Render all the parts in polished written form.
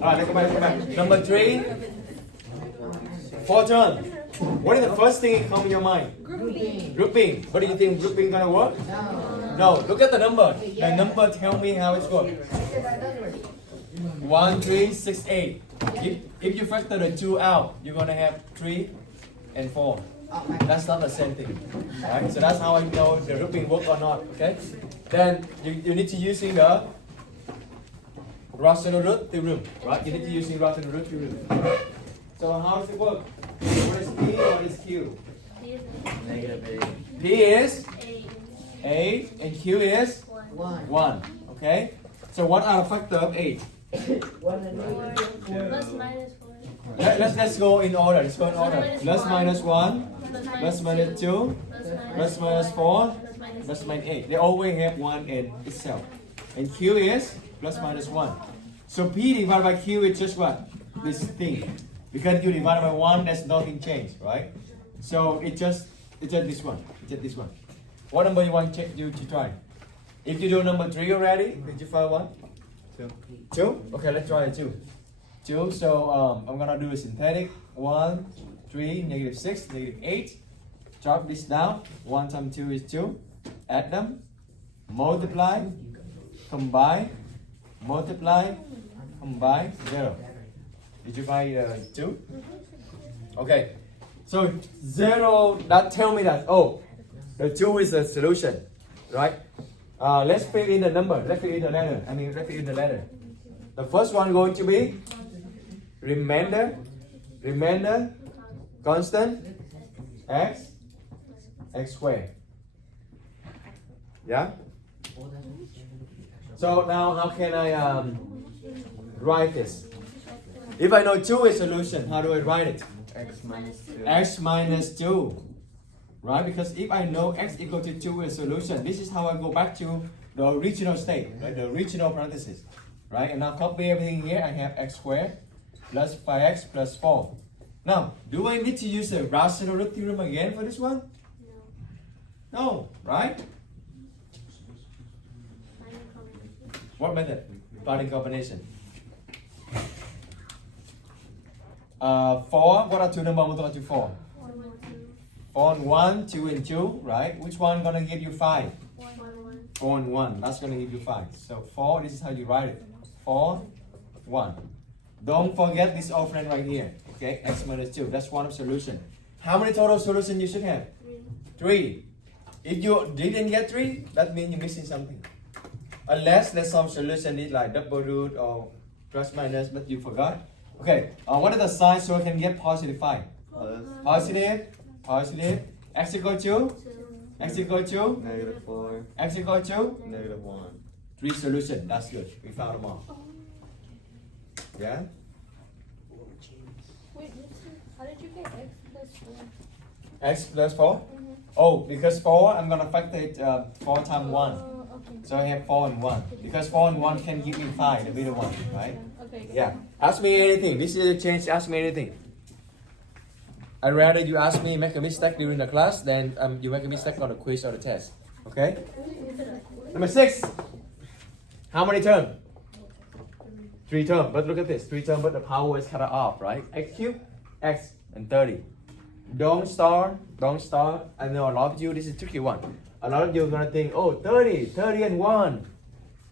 Alright, come back. Number 3. 4 term. What is the first thing that comes in your mind? Grouping. What do you think grouping gonna work? No. Look at the number. The number tell me how it works. 1, 3, 6, 8. If you factor the 2 out, you're gonna have 3 and 4. That's not the same thing. Right? So that's how I know the grouping work or not. Okay? Then you need to using the rational root theorem. Right? You need to using rational root theorem. So how does it work? What is P or what is Q? -8. P is 8 and Q is 1. Okay? So what are the factor of 8? 1 and 2. Plus minus 4. Let's go in order. Let's go in order. Plus minus 1, plus minus 2, plus minus 4, plus minus 8. They always have 1 in itself. And Q is plus minus 1. So P divided by Q is just what? This thing. Because you divided by 1, there's nothing changed, right? So it's just this one. It's just this one. What number you want you to try? If you do number 3 already, did you find one? 2. 2? Okay, let's try 2. 2, so I'm gonna do a synthetic. 1, 3, -6, -8. Chop this down. 1 times 2 is 2. Add them. Multiply. Combine. Multiply. Combine. 0. Did you find 2? Okay. So 0, that tell me that, oh, the 2 is the solution, right? Let's fill in the number. Let's fill in the letter. Let's fill in the letter. The first one going to be remainder, constant, x squared. Yeah? So now how can I write this? If I know 2 is solution, how do I write it? X minus 2. X minus 2. Right? Because if I know x equal to 2 is solution, this is how I go back to the original state, right? The original parenthesis. Right? And now copy everything here. I have x squared plus 5x plus 4. Now, do I need to use the rational root theorem again for this one? No, right? What method? Parting combination. 4, what are two numbers multiplied to 4? 4 and 1, 2 and 2, right? Which one gonna give you 5? 4 and 1, that's gonna give you 5. So 4, this is how you write it. 4, 1. Don't forget this old friend right here. Okay, x minus 2, that's one of solution. How many total solutions you should have? 3. If you didn't get 3, that means you're missing something. Unless there's some solution is like double root or plus minus, but you forgot. Okay, what are the signs so I can get positive 5? Positive, x equal to? X equal to? -4. X equal to? -1. 3 solutions, that's good. We found them all. Yeah? Wait, how did you get x plus 4? X plus 4? Oh, because 4, I'm gonna factor it 4 times 1. Okay. So I have 4 and 1. Because 4 and 1 can give me 5, the middle one, right? Okay. Yeah. Ask me anything. This is a change. Ask me anything. I'd rather you ask me make a mistake during the class than you make a mistake on the quiz or the test. Okay? Number 6. How many terms? 3 terms. But look at this. 3 terms, but the power is cut off, right? X cubed, x, and 30. Don't start. I know a lot of you, this is a tricky one. A lot of you are going to think, oh, 30 and 1.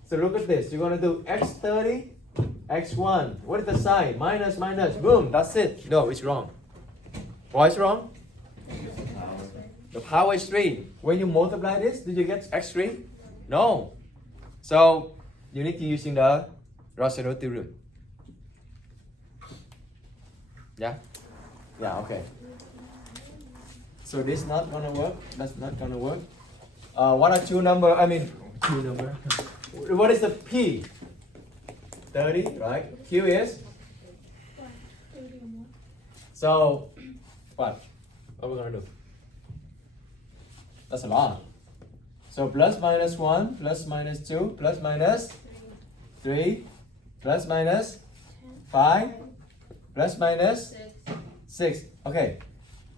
So look at this. You're going to do x30, x1. What is the sign? Minus. Boom, that's it. No, it's wrong. Why is wrong? The power is 3. When you multiply this, did you get x3? No. So you need to using the rational theorem. Yeah? Yeah, okay. So this not gonna work. That's not gonna work. What are two number? Two number. What is the P? 30, right? Q is? So, what? What we're gonna do? That's a lot. So plus minus 1, plus minus 2, plus minus 3, plus minus 5, plus minus 6. Okay.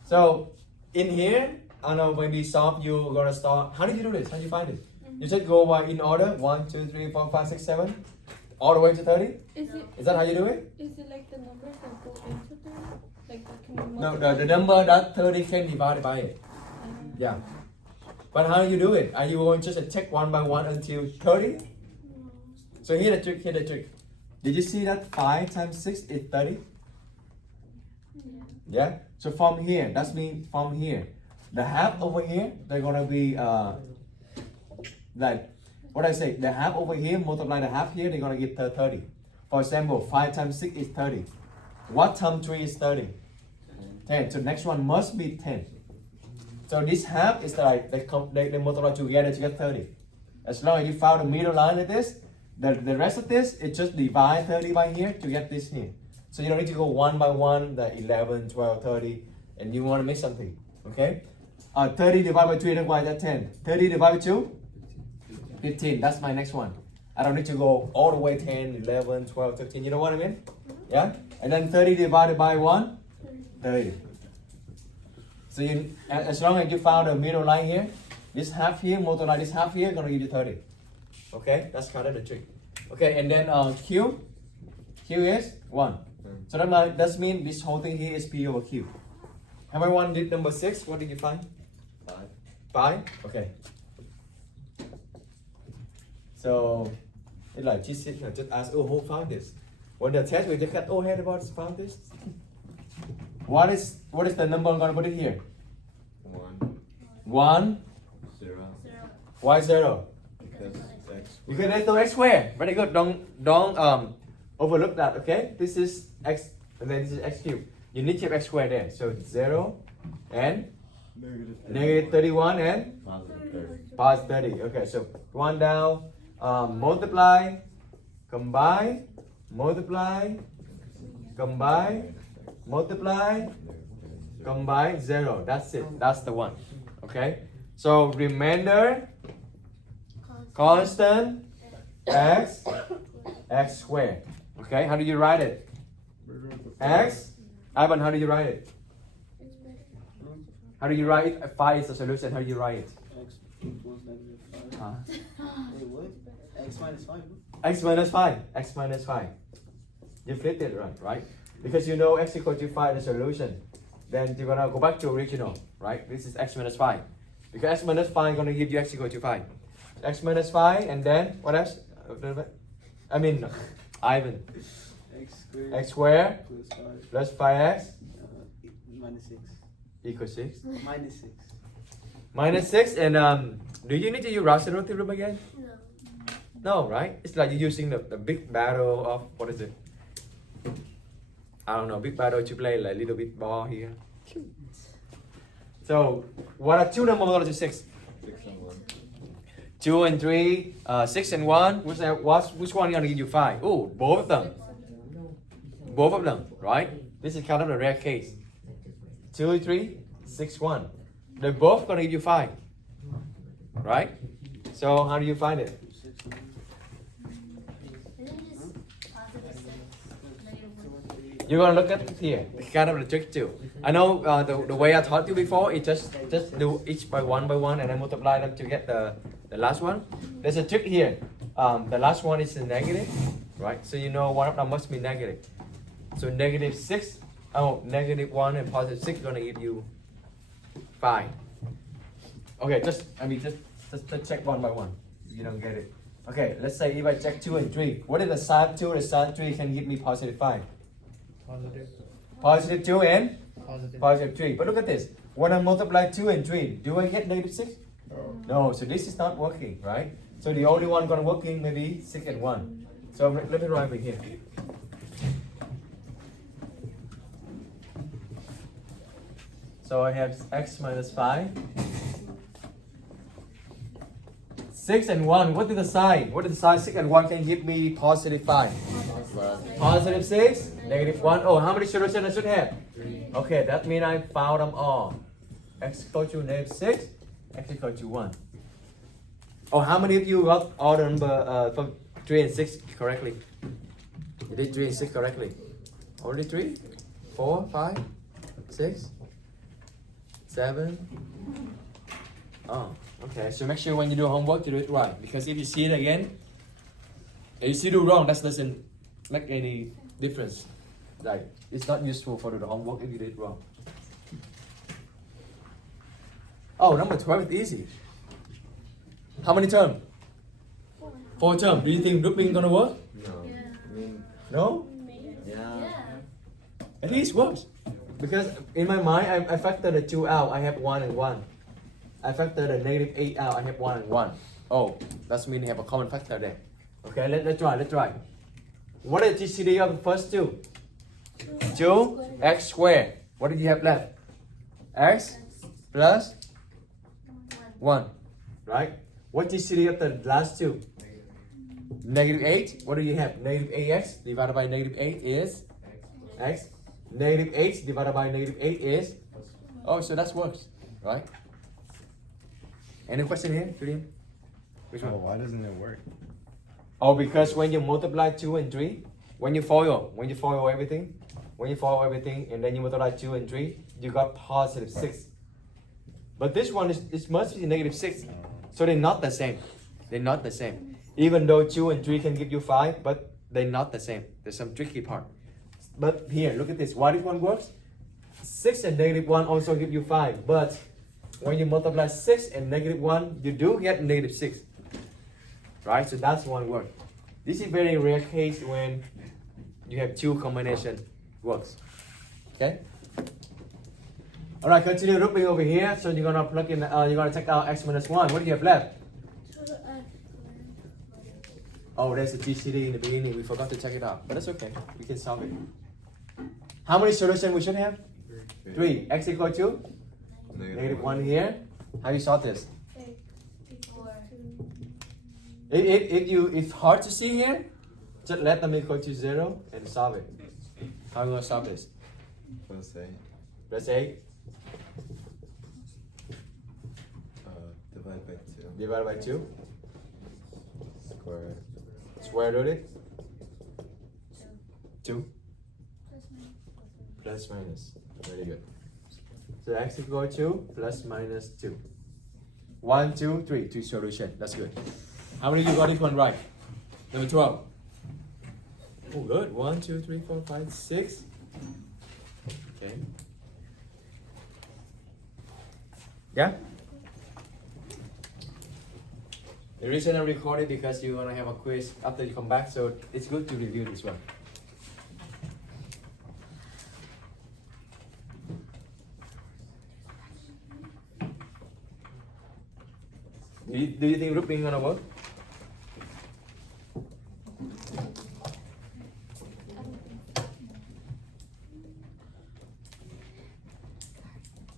So in here, I know when we solve, you're gonna start. How did you do this? How did you find it? You just go by in order. 1, 2, 3, 4, 5, 6, 7. all the way to 30? Is it Is that how you do it? is it like the numbers that go into 30? Like can you No, multiply? the number that 30 can divide by it. Yeah. But how do you do it? Are you going just to check one by one until 30? No. So here the trick, here the trick. Did you see that 5 times 6 is 30? Yeah. Yeah? So from here, that means from here, the half over here, they're gonna be like, what I say, the half over here, multiply the half here, they're gonna give 30. For example, 5 times 6 is 30. What times 3 is 30? 10. So next one must be 10. So this half is like, they multiply together to get 30. As long as you found a middle line like this, the rest of this, it just divide 30 by here to get this here. So you don't need to go one by one, the 11, 12, 30, and you want to make something, okay? 30 divided by 3, that's why that's 10. 30 divided by 2? 15, that's my next one. I don't need to go all the way 10, 11, 12, 13, you know what I mean? Yeah? And then 30 divided by 1? 30. So you, as long as you found a middle line here, this half here, multiply this half here, gonna give you 30. Okay, that's kind of the trick. Okay, and then Q is 1. So that means this whole thing here is P over Q. Everyone did number 6, what did you find? 5. 5? Okay. So, it's like just ask, oh, who found this? When the test, we just got, oh, head about found this. What is the number I'm gonna put it here? 1. 1. 0. Why 0? Because x. Because there's no x square. Very good. Don't overlook that. Okay. This is x, and then this is x cubed. You need to have x squared there. So 0 and negative 31 and Positive 30. positive 30. Okay. So one down. Multiply, combine, multiply, combine, multiply, combine 0. That's it. That's the one. Okay. So remainder. Constant x squared. Okay, how do you write it? X. Ivan, how do you write it? How do you write it? 5 is the solution. How do you write it? X equals negative 5. Huh? Wait, what? X minus 5? X minus 5. X minus 5. You flipped it right? Because you know x equals to 5 the solution. Then you're gonna go back to original, right? This is x minus 5. Because x minus 5 is gonna give you x equal to 5. X minus 5, and then what else? I mean, Ivan. X squared X squared plus 5 plus 5x minus 6. equals 6. Minus 6. Minus 6, and do you need to use rational theorem again? No. No, right? It's like you're using the big battle of, what is it? I don't know, big battle to play like little bit ball here. So, what are two numbers to 6? 6 and 1. 2 and 3, 6 and 1. Which one gonna give you 5? Oh, both of them. Both of them, right? This is kind of a rare case. 2, 3, 6, 1. They're both gonna give you 5. Right? So how do you find it? You're gonna look at it here. It's kind of the trick too. I know the way I taught you before, it just do each by one and then multiply them to get the last one. There's a trick here. The last one is a negative, right? So you know one of them must be negative. So negative 6, negative 1 and positive 6 is gonna give you 5. Okay, just check one by one. You don't get it. Okay, let's say if I check 2 and 3, what is the side 2 and the side 3 can give me positive 5? Positive. Positive 2 and Positive. positive 3. But look at this. When I multiply 2 and 3, do I get negative 6? No, so this is not working, right? So the only one gonna working maybe 6 and 1. So let me write over here. So I have x minus 5. 6 and 1. What is the sign? What is the sign? 6 and 1 can give me positive 5. Positive 6, negative 1. Oh, how many solutions I should have? 3. Okay, that means I found them all. X equal to negative 6, x equal to 1. Oh, how many of you got all the number from 3 and 6 correctly? You did 3 and 6 correctly. Only 3, 4, 5, 6, 7. Oh, okay. So make sure when you do homework to do it right. Because if you see it again, If you do wrong, that doesn't make any difference. Like, it's not useful for the homework if you did wrong. Oh, number 12 is easy. How many terms? 4 terms. Do you think grouping gonna work? No. Yeah. I mean, No? Maybe. yeah. At least works. Because in my mind, I factor the 2 out, I have 1 and 1. I factor the negative 8 out, I have 1 and 1. Oh, that means we have a common factor there. Okay, let's try. What is GCD of the first two? 2 x squared. What did you have left? X plus 1. Right? What GCD of the last two? Negative 8. What do you have? Negative 8x divided by negative 8 is x. Negative 8 divided by negative 8 is. Oh, so that works, right? Any question here, Julian? Which one? Oh, why doesn't it work? Oh, because when you multiply 2 and 3, when you FOIL everything, and then you multiply 2 and 3, you got positive 6. But this one it must be negative 6. So they're not the same. They're not the same. Even though 2 and 3 can give you 5, but they're not the same. There's some tricky part. But here, look at this. Why this one works? 6 and negative 1 also give you 5. But when you multiply 6 and negative 1, you do get negative 6. Right? So that's one word. This is very rare case when you have 2 combination works. Okay? Alright, continue grouping over here. So you're gonna plug in, you're gonna take out x minus 1. What do you have left? 2x. Oh, there's a GCD in the beginning. We forgot to check it out. But that's okay. We can solve it. How many solutions we should have? 3. X equal to? Negative 1 here. How you solve this? 8 equals 2. If it's hard to see here, just let them equal to 0 and solve it. How are you going to solve this? Plus 8. Plus 8 Divide by 2. divided by 2. Square. Square root it. 2 plus minus. Very good. So x equal to plus minus 2. 1, 2, 3. 2 solution. That's good. How many of you got this one right? Number 12. Oh, good. 1, 2, 3, 4, 5, 6. Okay. Yeah? The reason I recorded because you're gonna have a quiz after you come back, so it's good to review this one. Do you think grouping gonna work?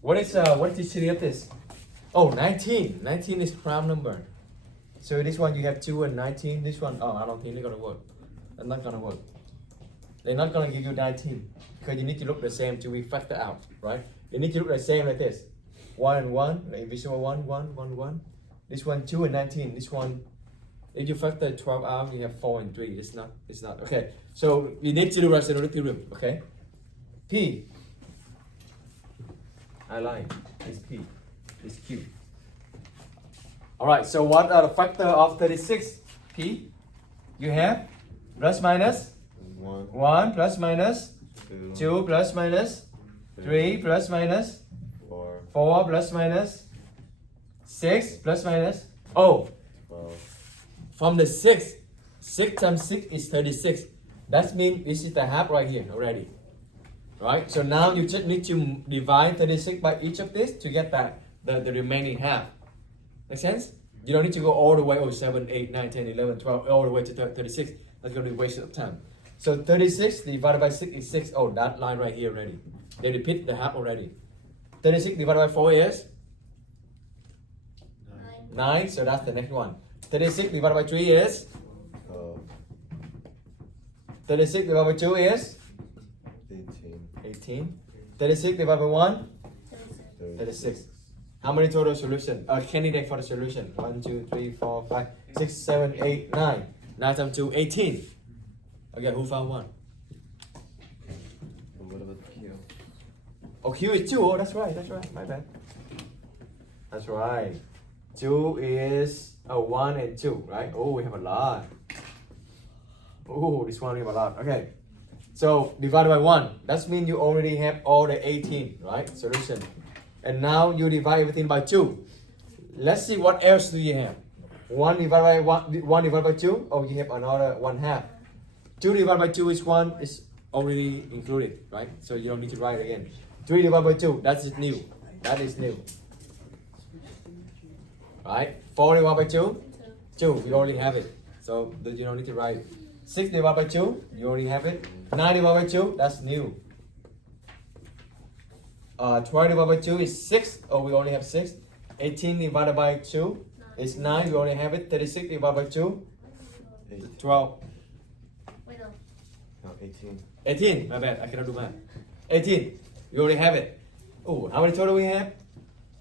What is the city of this? Oh, 19. 19 is prime number. So this one you have 2 and 19. This one, oh, I don't think they're gonna work. They're not gonna work. They're not gonna give you 19 because you need to look the same to be factor out, right? You need to look the same like this. 1 and 1, like invisible 1, 1, 1, 1. This one 2 and 19. This one, if you factor 12 out, you have 4 and 3. It's not. Okay. So you need to do rational theorem. Okay. P. I like. It's P. It's Q. Alright, so what are the factor of 36? P? You have plus minus 1 plus minus 2 plus minus 3 plus minus 4 plus minus 6 plus minus. Oh, 12. from the 6 times 6 is 36. That means this is the half right here already. Right? So now you just need to divide 36 by each of this to get back the remaining half. Make sense? You don't need to go all the way, 7, 8, 9, 10, 11, 12, all the way to 36. That's going to be a waste of time. So 36 divided by 6 is 6. Oh, that line right here already. They repeat the half already. 36 divided by 4 is? 9. So that's the next one. 36 divided by 3 is? 36 divided by 2 is? 18. 36 divided by 1? 36. How many total solutions? Candidate for the solution. 1, 2, 3, 4, 5, 6, 7, 8, 9. 9 times 2, 18. Okay, who found 1? What about Q? Oh, Q is 2. Oh, that's right. My bad. That's right. 2 is 1 and 2, right? Oh, we have a lot. Oh, this one we have a lot. Okay. So divided by 1. That means you already have all the 18, right? Solution. And now you divide everything by 2. Let's see what else do you have. 1 divided by 1 divided by 2. Oh, you have another 1/2. 2 divided by 2 is 1 is already included, right? So you don't need to write it again. 3 divided by 2, that is new. That is new. Right? 4 divided by 2, 2, you already have it. So you don't need to write it. 6 divided by 2, you already have it. 9 divided by 2, that's new. 12 divided by 2 is 6, oh we only have 6. 18 divided by 2 is 9, we only have it. 36 divided by 2, 12. Wait, no. No, 18. 18, my bad, I cannot do math. 18, you already have it. Oh, how many total we have?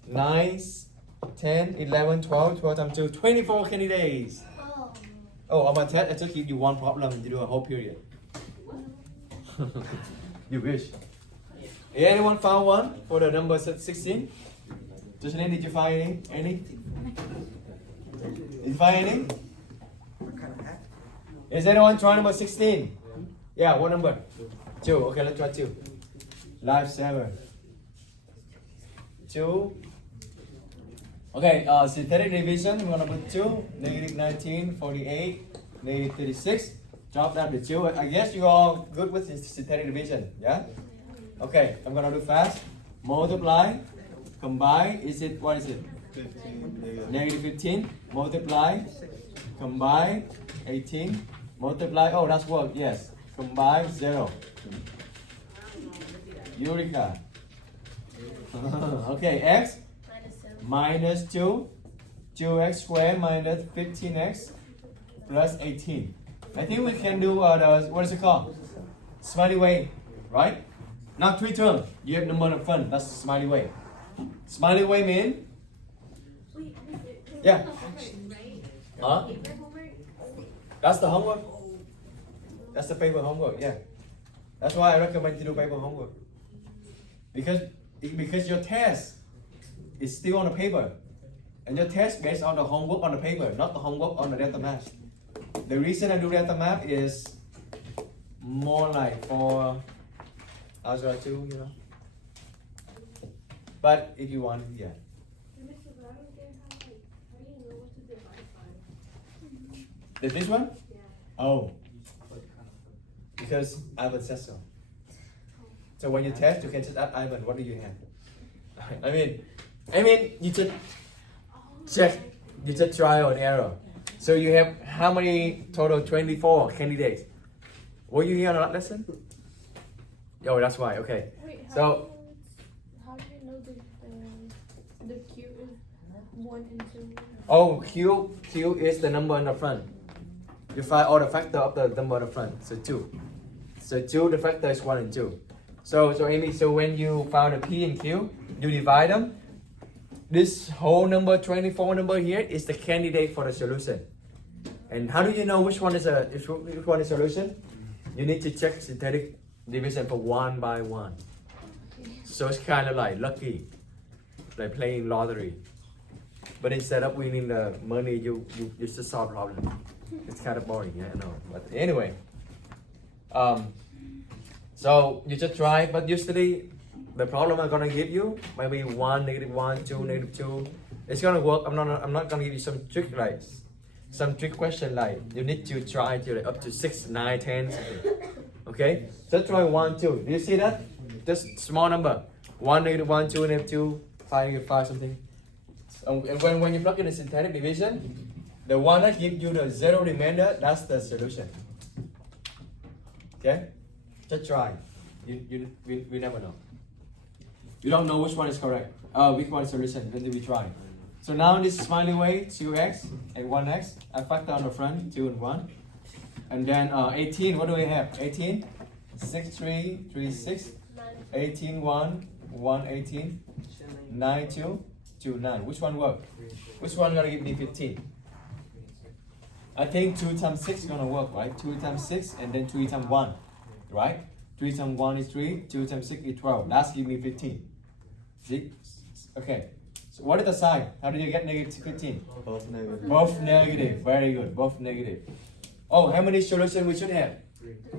9, 10, 11, 12, 12 times 2, 24 candidates. Oh. Oh, on my test, I just give you one problem to do a whole period. You wish. Anyone found one for the number 16? Jocelyn, did you find any? Did you find any? Is anyone trying number 16? Yeah, what number? 2. Okay, let's try 2. Lifesaver. 2. Okay, synthetic division, we're gonna put 2. Negative 19, 48, negative 36. Drop down to 2. I guess you all good with synthetic division, yeah? Okay, I'm gonna do fast. Multiply, combine, what is it? 15. Negative 15, multiply, combine, 18, multiply, oh that's work, yes. Combine, 0. Eureka. Okay, x minus 2, 2x squared minus 15x plus 18. I think we can do what is it called? Smiley way, right? Now 3 terms. You have number in front. That's smiley way. Smiley way mean? Yeah. Huh? That's the homework. That's the paper homework. Yeah. That's why I recommend to do paper homework. Because your test is still on the paper, and your test based on the homework on the paper, not the homework on the data math. The reason I do data math is more like for algebra 2, you know. But if you want, yeah. This one? Oh, because Ivan says so. So when you test, you can just ask Ivan, what do you have? I mean, you just check, you just trial and error. So you have how many total? 24 candidates. Were you here on that lesson? Oh, that's why. Okay. Wait, how do you know the Q is 1 and 2? Oh, Q is the number in the front. You find all the factor of the number in the front. So 2. So 2, the factor is 1 and 2. So Amy, so when you found a P and Q, you divide them. This whole number, 24 number here, is the candidate for the solution. And how do you know which one is a solution? You need to check synthetic division for 1 by 1. So it's kind of like lucky, like playing lottery. But instead of winning the money, you just solve problem. It's kind of boring, yeah, I know. But anyway, so you just try. But usually, the problem I'm gonna give you maybe 1, negative 1, 2, negative 2. It's gonna work. I'm not gonna give you some trick like some trick question like you need to try to like up to 6, 9, 10 something. Okay, just try 1, 2. Do you see that? Just small number. 1, negative 1, 2, negative 2, 5, negative 5 something. And when you plug in the synthetic division, the one that gives you the 0 remainder, that's the solution. Okay, just try. We never know. You don't know which one is correct. Which one is solution until we try. So now this smiley way, 2x and 1x. I factor on the front, 2 and 1. And then 18, what do we have? 18, 6, 3, 3, 6. 18, 1, 1, 18. 9, 2, 2, 9. Which one work? Which one gonna give me 15? I think 2 times 6 is gonna work, right? 2 times 6 and then 3 times 1, right? 3 times 1 is 3, 2 times 6 is 12. That's give me 15. See? Okay. So what is the sign? How did you get negative 15? Both negative. Both negative. Very good. Both negative. Oh, how many solutions we should have?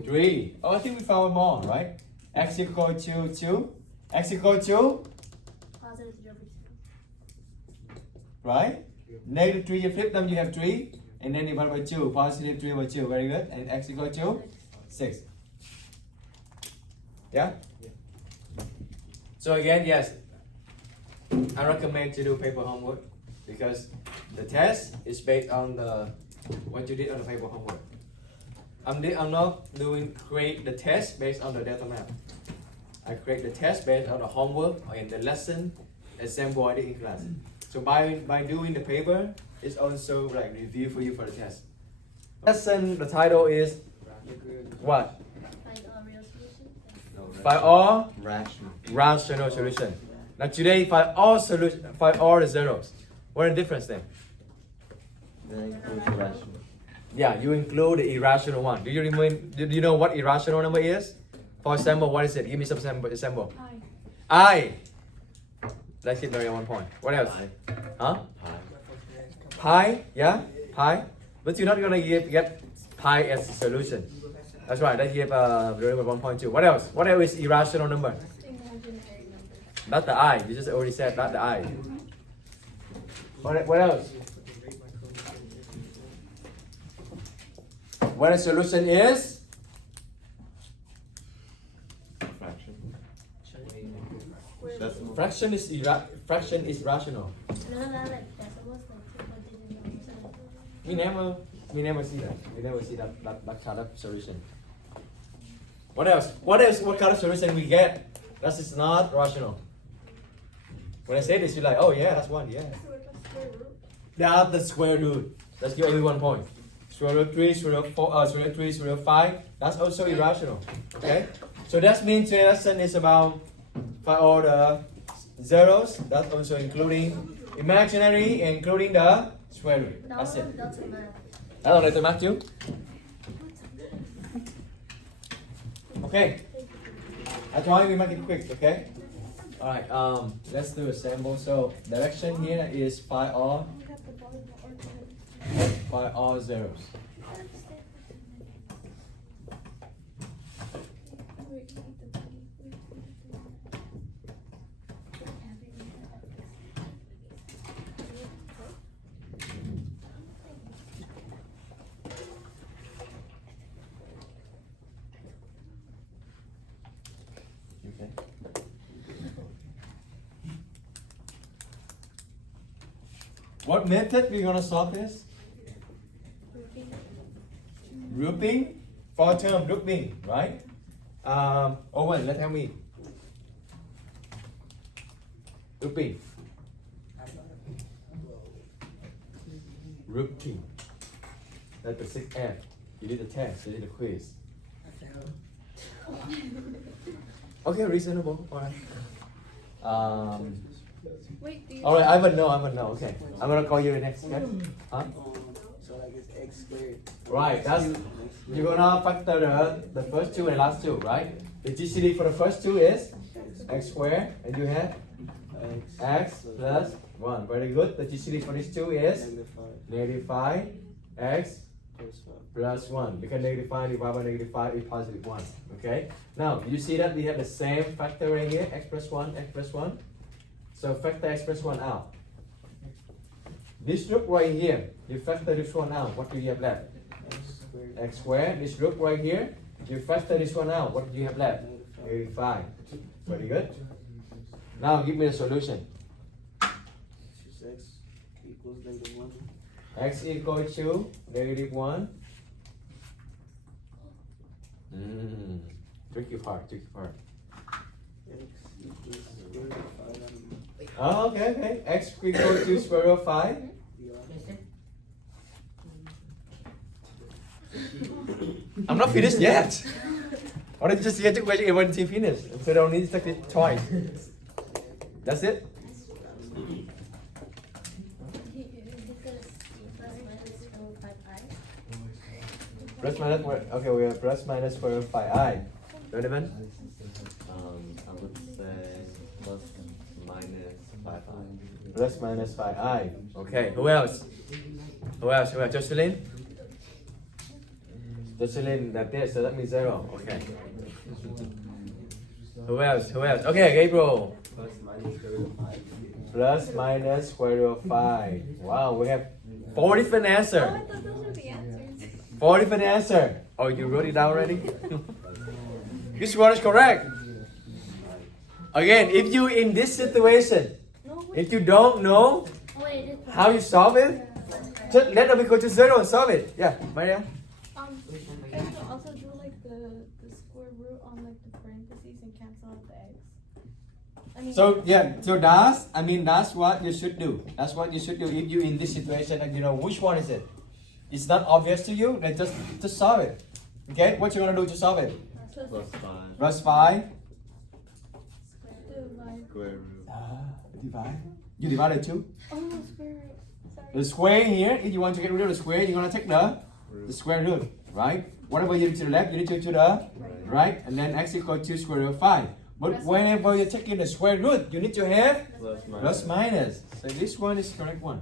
3. Oh, I think we found more, right? X equal to 2. X equal to, Positive 0 over 2. right? Negative 3, you flip them, you have 3. And then divided by 2, positive 3 over 2. Very good. And x equal to 6. Yeah? So again, yes, I recommend to do paper homework because the test is based on what you did on the paper homework. I'm not doing create the test based on the data map. I create the test based on the homework and the lesson example I did in class. So by doing the paper, it's also like review for you for the test. Lesson, the title is what? Find all real solutions. Find all Rational. rational solution. Now today, find all the zeros. What is the difference then? That includes irrational. Yeah, you include the irrational one. Do you know what irrational number is? For example, what is it? Give me some example. I. Let's hit there 1 point. What else? Pi. Huh? Pi. Pi, yeah, pi. But you're not gonna get pi as a solution. That's right. Let's give remember 1.2. What else? What else is irrational number? Imaginary numbers. Not the I. You just already said not the I. What else? What a solution is? Fraction. Square Decimal. Fraction is rational. No, like decimals, like 2 digit numbers. We never see that. We never see that kind of solution. What else? What else? What kind of solution we get? That is not rational. When I say this, you're like, oh yeah, that's one, yeah. That's the square root. Let's give everyone 1 point. Square root 3, square root 4, square root 3, square root 5. That's also irrational. Okay? So that means today's lesson is about find all the zeros. That's also including imaginary, including the square root. That's it. That's a math. That's all the math too. Okay. I try we make it quick, okay? Alright, let's do a sample. So direction here is find all zeros. Okay. What method we're gonna solve this? Grouping, for term grouping, right? Owen, let's help me. Grouping. Grouping. That's the 6F. You did the test, you did the quiz. Okay, reasonable. Alright. Wait, do you Alright, I would know. Okay. I'm gonna call you next. Okay? Huh? So like it's x squared. Right, that's you're gonna factor the first two and last two, right? The GCD for the first two is x squared, and you have x plus 1. Very good. The GCD for these two is Negative 5 negative 5 x plus 5. plus 1. Because negative 5 divided by negative 5 is positive 1. Okay? Now, you see that we have the same factor right here, x plus 1, x plus 1. So factor x plus 1 out. This group right here, you factor this one out. What do you have left? X squared. X squared. This group right here, you factor this one out. What do you have left? Negative 85. 5. Very good. Now give me the solution. Just x equals negative 1. X equal to negative 1. Tricky part. X equals square root of 5 and Oh, okay. X equal to square root of 5. beyond. I'm not finished yet. I want to just get to question even until finished. So I don't need to take it twice. That's it. Plus minus what? Okay, we have plus minus square root of 5i. Donovan? I would say plus minus 5i. Plus minus 5i. Okay, who else? Jocelyn? Jocelyn, that's it. So that means 0. Okay. Who else? Who else? Okay, Gabriel. Plus minus square root of 5. Wow, we have 4 different Oh, answers. I thought those were the answers. 4 different answers. Oh, you wrote it down already? This one is correct. Again, if you in this situation, No, wait. if you don't know Oh, wait, it is. how you solve it, just let them equal to 0 and solve it. Yeah, Maria. Can you also do like the square root on like the parentheses and cancel out the x? I mean, So that's what you should do. That's what you should do if you in this situation and you know which one is it. It's not obvious to you, then just solve it. Okay, what you gonna do to solve it? Plus 5. Plus 5. divide. Square root. Divide. You divided 2. Oh, square root. Sorry. The square here, if you want to get rid of the square, you're gonna take the square root, right? Whatever you do to the left, you need to do to the right, and then x equal to square root of 5. But whenever you're taking the square root, you need to have plus minus. So this one is the correct one.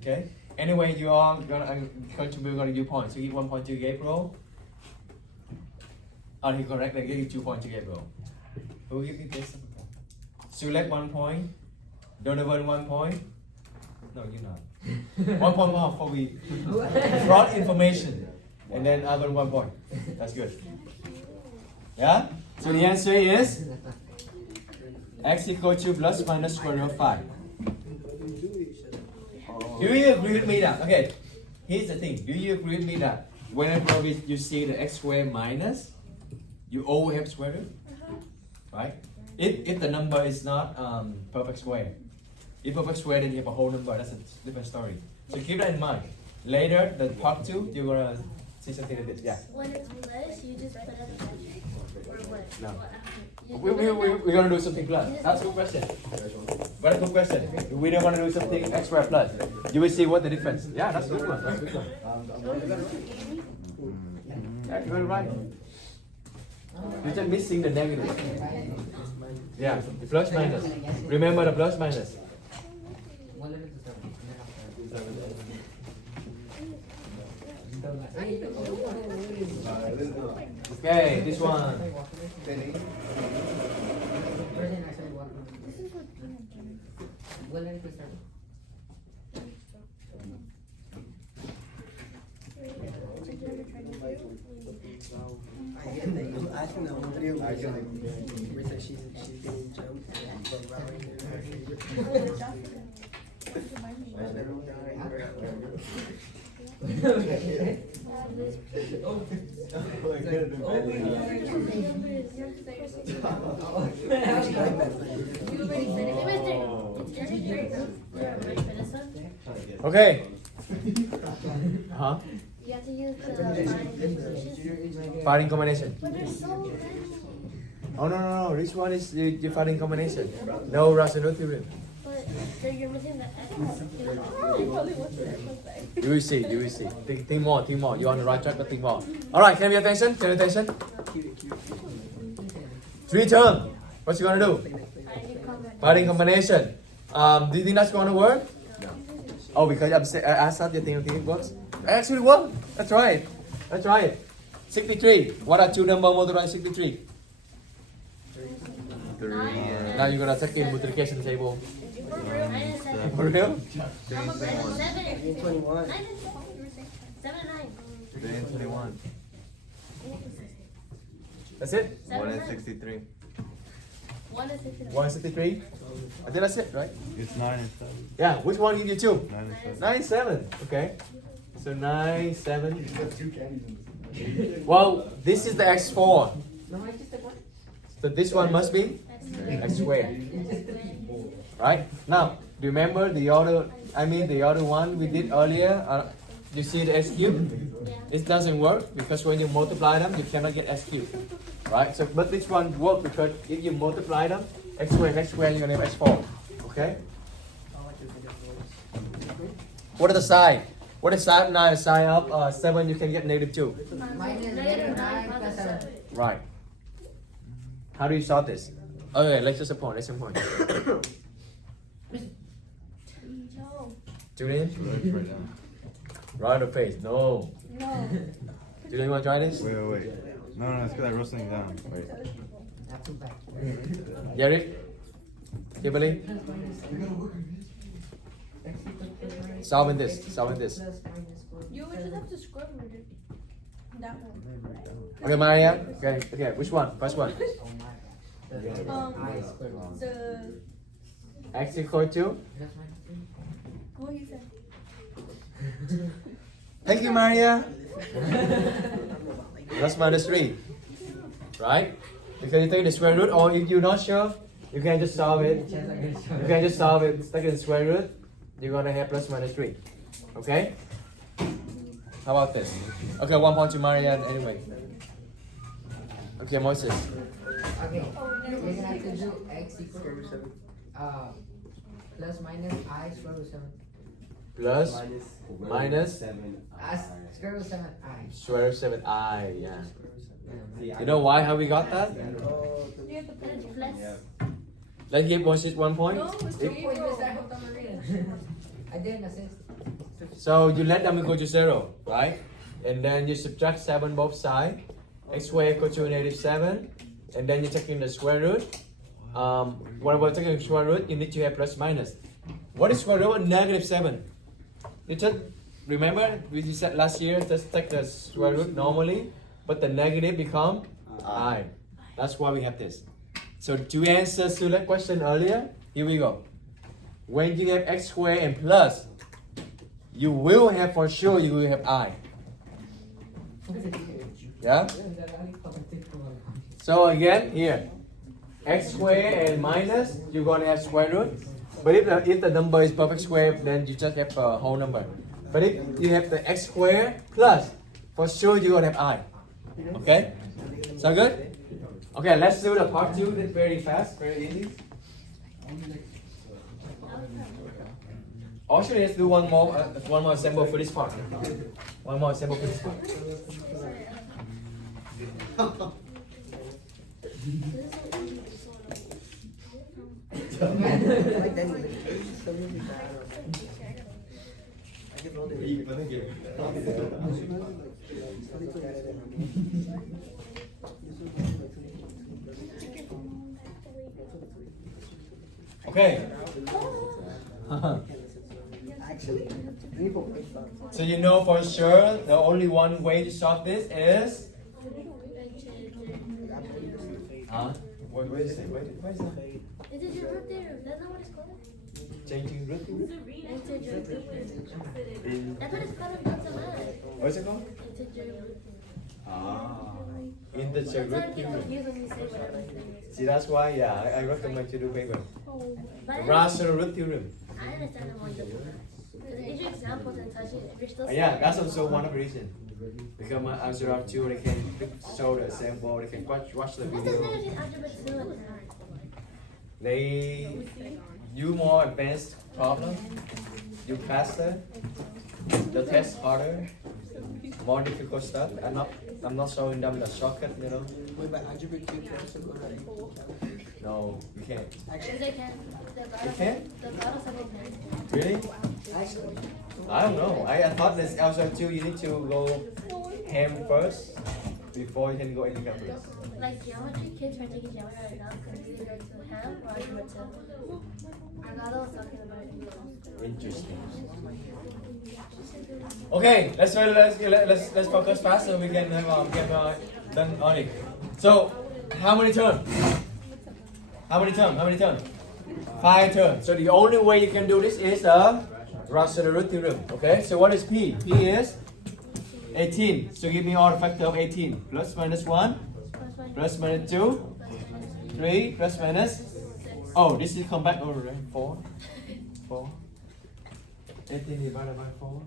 Okay. Anyway, you are gonna contribute gonna give points. So give 1 point to Gabriel. Oh, he correct. Then give 2 points to Gabriel. Who will give me this? Select 1 point. Donovan 1 point. No, you're not. 1 point more for we brought information, and then Alvin 1 point. That's good. Yeah. So the answer is x equal to plus minus square root of 5. Do you agree with me that? Okay. Here's the thing. Do you agree with me that whenever you see the x squared minus, you always have square root, right? If the number is not perfect square. If perfect square, then you have a whole number. That's a different story. So keep that in mind. Later, the part 2, you're gonna see something like this. Yeah. When it's plus, you just put it or what? No. What? We're gonna do something plus. That's a good question. But a good question. We don't want to do something extra plus. You will see what the difference. Yeah, that's a good one. That's a good one. Yeah, you're right. You're just missing the negative. Yeah, the plus minus. Remember the plus minus. Okay, this one. I think that one video where it's like she's getting jumped. Okay. Huh? You have to use the Firing combination. But there's so many. Oh no. This one is the firing combination. No rational theorem. But you're missing the X. You probably want the X back. You will see. You will see. Think more. You're on the right track, but think more. All right. Can you pay attention? 3 term. What you gonna do? Firing combination. Do you think that's gonna work? No. Oh, because I asked that, you think it works? Actually, work. That's right. 63. What are 2 numbers multiplied by 63? 3 and Now you're gonna take in multiplication table. For real? 3 and 21. 21. 3 and 21. That's it? 1 and 63. 163? I think that's it, right? It's 9 and 7. Yeah, which one give you 2? 9 and 7. 9, 7. Okay. So 9, 7. Well, this is the x4. So this one must be x squared. Right? Now, do you remember the other one we did earlier? You see the x cubed? It doesn't work because when you multiply them, you cannot get x cubed. Right? So, but this one works because if you multiply them, x squared, you're gonna have x4. Okay? What are the side? What is side of 9? The side of 7, you can get negative 2. Negative 9 plus 7. Right. How do you solve this? Okay, let's just a point. No. Julian? Right or face? No. No. Do you want to try this? Wait. No, it's because I wrote something down. Wait. Gary? Kimberly? Solving this. You would just have to square root it. That one. Okay, Maria. Okay. Which one? First one. The X equal to? what he said. Thank you, Maria. Plus minus 3. Right? You can take the square root, or if you're not sure, you can just solve it. Take the square root. You're gonna have plus minus 3. Okay? How about this? Okay, 1 point to Maria anyway. Okay, Moses. Okay, you're gonna have to do x equals plus minus I square root 7. Plus minus Square root 7 I. square root 7i, yeah. You know why? How we got that? You have to put it plus. Let's give Moses 1 point. No, it's If- three. I didn't assist. So you let them equal to 0, right? And then you subtract 7 both sides. X squared equal to negative 7. And then you're taking the square root. Whenever taking the square root, you need to have plus minus. What is square root of negative 7? You just remember we said last year, just take the square root normally, but the negative become I. That's why we have this. So to answer to that question earlier, here we go. When you have x squared and plus, you will have for sure you will have I. Yeah? So again, here, x squared and minus, you're gonna have square root. But if the number is perfect square, then you just have a whole number. But if you have the x squared plus, for sure you're gonna have I. Okay? Sound good? Okay, let's do the part 2. That's very fast, very easy. Actually, let's do one more example for this part. One more example for this part. I like that. So really bad. I can roll Okay. Actually, So you know for sure the only one way to solve this is. Huh? What is it? What is that? Integer root theorem. That's not what it's called. Changing root? Integer root theorem. That's what it's called in mathematics. What's it called? Integer root theorem. Integer It's hard root to get theorem. confused when you say whatever. See, that's why, yeah, I recommend you do paper. But Rational root theorem. I understand the one you do. If your examples and touch it, if you're still Yeah, that's also one of the reasons. Because my answer are 2, they can show the example, they can watch the What does video. negative algebra 2 and They do more advanced problem, do faster, the test harder, more difficult stuff. I'm not showing them the shortcut, you know. wait, but algebra 2 can also go to No, you can't. Yes, they can. You can? The bottom seven can. Really? I don't know. I thought this algebra 2 you need to go ham first before you can go into calculus. Like geometry, kids who are taking geometry right now can either go to ham or algebra 2. Argado was talking about it. Interesting. Okay, let's focus fast so we can get done on it. So, how many terms? How many terms? 5 terms. So the only way you can do this is the rational root theorem. Okay. So what is P? P is 18. So give me all the factor of 18. Plus minus 1. Plus minus 2. 3. Plus minus. Oh, this is come back over, right? 4. 4. 18 divided by 4.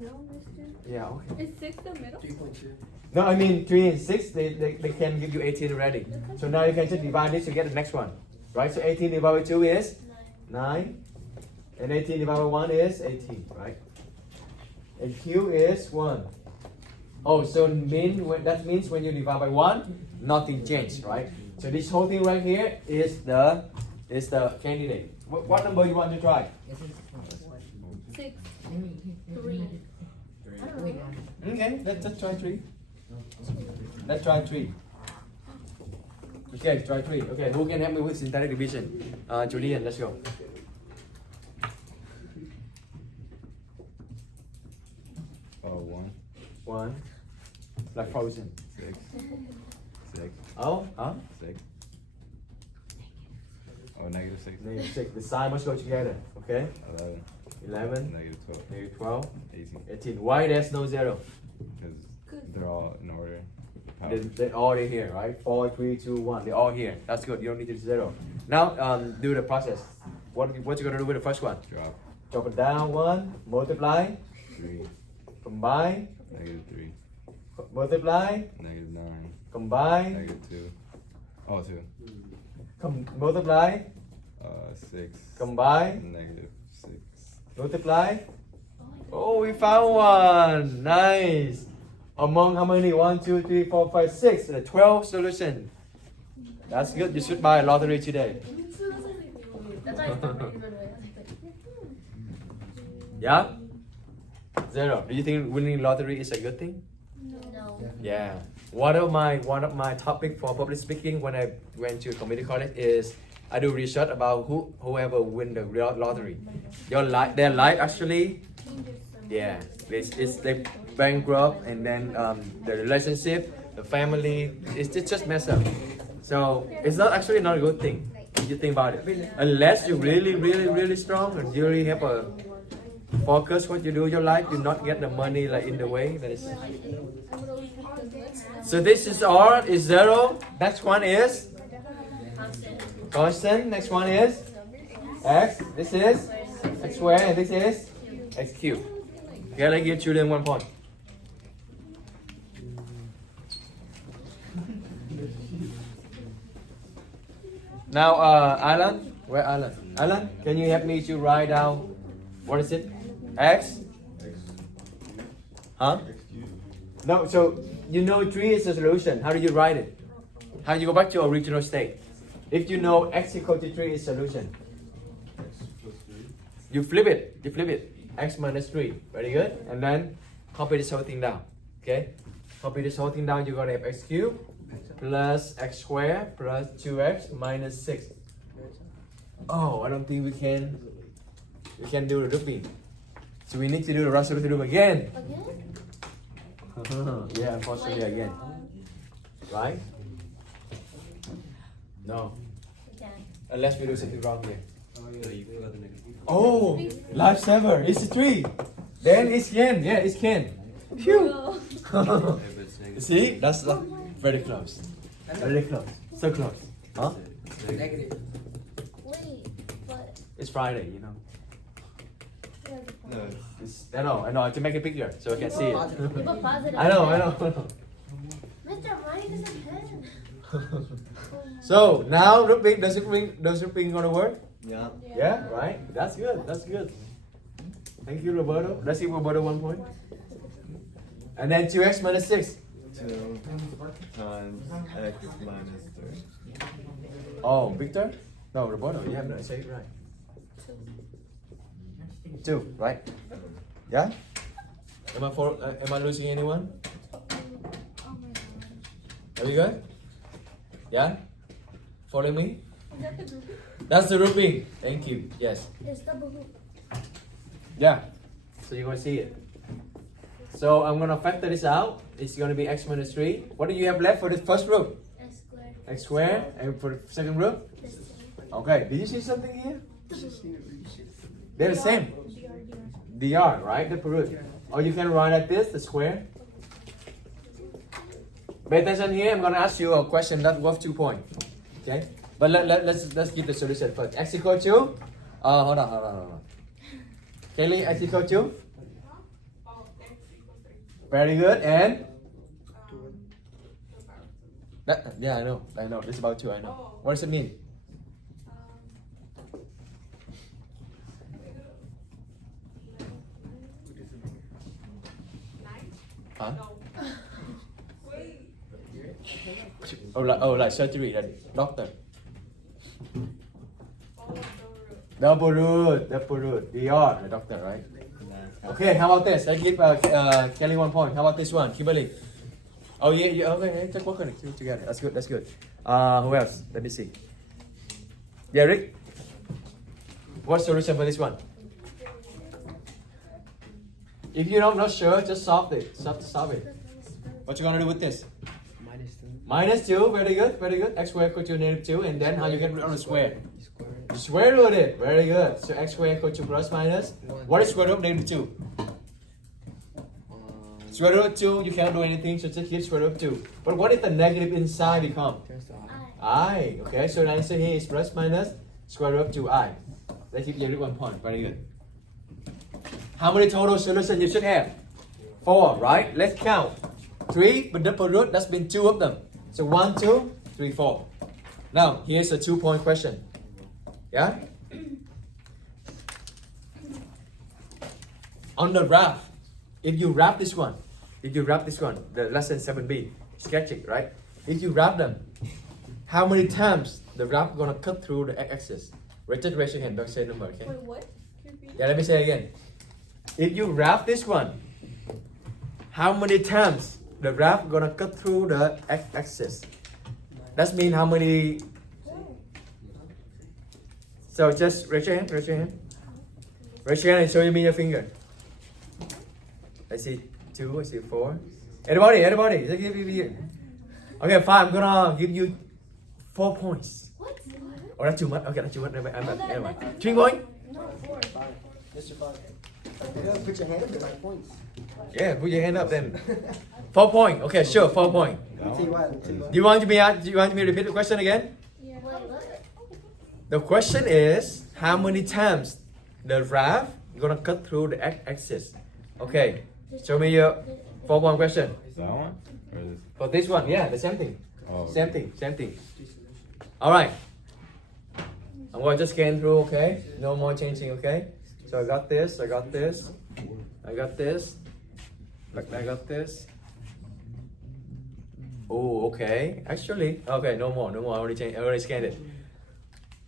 No, mister. Yeah, okay. Is 6 the middle? 3.2. No, I mean 3 and 6, they can give you 18 already. So now you can just divide this to get the next one. Right? So 18 divided by 2 is 9. And 18 divided by 1 is 18, right? And Q is 1. Oh, so that means when you divide by 1, nothing changed, right? So this whole thing right here is the candidate. What number you want to try? 6. 3. I don't know. Okay, let's try 3. Let's try 3. Okay, try 3. Okay, who can help me with synthetic division? Julian, let's go. One. 1. Like frozen. 6. 6. Oh, huh? 6. Oh, negative 6. Negative 6. The sign must go together. Okay. 11. 11. Negative 12. Negative 12. 18. 18. Why there's no 0? Because they're all in order. They're all in here, right? 4, 3, 2, 1. They're all here. That's good. You don't need to 0. Now, do the process. What you gonna do with the first one? Drop. Drop it down 1. Multiply. 3. Combine. Negative 3. Multiply. Negative 9. Combine. Negative 2. Oh, 2. Multiply. 6. Combine. Negative 6. Multiply. Oh, we found one. Nice. Among how many? 1, 2, 3, 4, 5, 6. The 12 solution. That's good. You should buy a lottery today. That's why I stopped reading right away. Yeah? 0. Do you think winning lottery is a good thing? No. Yeah. One of my topic for public speaking when I went to community college is I do research about whoever win the lottery. Their life actually, yeah, it's like bankrupt, and then the relationship, the family, it's just messed up. So it's not a good thing. If you think about it, unless you're really strong and you really have a focus what you do in your life, you not get the money like in the way that is. So this is R is 0. Next one is constant. Next one is X. This is X squared, and this is X cubed. Okay, let's give children 1 point. Now, Alan, where Alan? Alan, can you help me to write down what is it? X? Huh? No, so you know 3 is the solution. How do you write it? How do you go back to your original state? If you know x equal to 3 is solution, you flip it. X minus 3. Very good. And then copy this whole thing down. Okay? Copy this whole thing down. You're gonna have x cubed plus x squared plus 2x minus 6. Oh, I don't think we can do the looping. So we need to do the rest of the loop again. Yeah, unfortunately again. Right? No. Unless we do something wrong here. Oh, lifesaver. It's a 3. Then it's can. Yeah, it's can. Phew. See, that's very close. Very close. So close. Huh? Negative. Wait, but It's Friday, you know. No. I know. To make a picture so I can see it. give a positive. I know. Mr. Mine is a pen. So now looping, does looping gonna work? Yeah. Yeah, right? That's good. Thank you, Roberto. Let's give Roberto 1 point. And then 2x minus 6. 2 times x minus 3. Oh, Victor? No, Roberto, you have to say it right. 2, right? Yeah? Am I losing anyone? Are you good? Yeah? Follow me? Is that the group? That's the grouping. Thank you. Yes. It's double group. Yeah. So you're gonna see it. So I'm gonna factor this out. It's gonna be x minus 3. What do you have left for the first group? X squared. X squared. And for the second group? This thing. Okay. Did you see something here? They're the same. dr, right? The root. Or you can write like this, the square. Pay attention here. I'm gonna ask you a question that worth 2 points. Okay. But let's give the solution first. X equal to hold on. Kelly, x equal to? Very good. And that, yeah, I know. It's about 2. I know. What does it mean? Huh? like surgery, that doctor. Double root. DR, the doctor, right? Okay, how about this? I give Kelly 1 point. How about this one, Kimberly? Oh yeah, okay, just work on it together. That's good, that's good. Who else? Let me see. Derek, what's the solution for this one? If you're not sure, just solve it. Solve it. What you gonna do with this? Minus 2. Minus 2, very good, very good. X squared equal to negative 2, and then how you get rid of the square? You square it. You square root it, very good. So x squared equal to plus minus. What is square root of negative 2? Square root of 2, you can't do anything, so just keep square root of 2. But what if the negative inside become? Turns to I. I. Okay, so the answer here is plus minus square root of 2i. Let's give you 1 point, very good. How many total solutions you should have? 4, right? Let's count. 3 with double root, that's been 2 of them. So 1, 2, 3, 4. Now, here's a 2-point question. Yeah? On the graph, if you wrap this one, the lesson 7b, sketch it, right? If you wrap them, how many times the graph gonna cut through the x-axis? Just raise your hand, don't say number, okay? Wait, what? Repeat. Yeah, let me say again. If you wrap this one, how many times the graph gonna cut through the x-axis? That means how many? So just raise your hand, raise your hand. Raise your hand and show me your finger. I see 2, I see 4. Anybody, just give you. Okay, fine, I'm gonna give you 4 points. What? Oh, that's too much. Okay, that's too much. Never that's mind. 3 points? No, 4. Mr. 5. Yeah, put your hand up, my points. Yeah, put your hand up then. 4 points. Okay, sure, 4 points. Let me tell you why. Do you want me to repeat the question again? Yeah. The question is how many times the graph gonna cut through the x-axis? Okay, show me your 4-point question. That one? Or this? For this one, yeah, the same thing. Oh, Same thing. All right. I'm going to just scan through, okay? No more changing, okay? So I got this. I got this. Oh, okay. Actually, okay, no more. I already scanned it.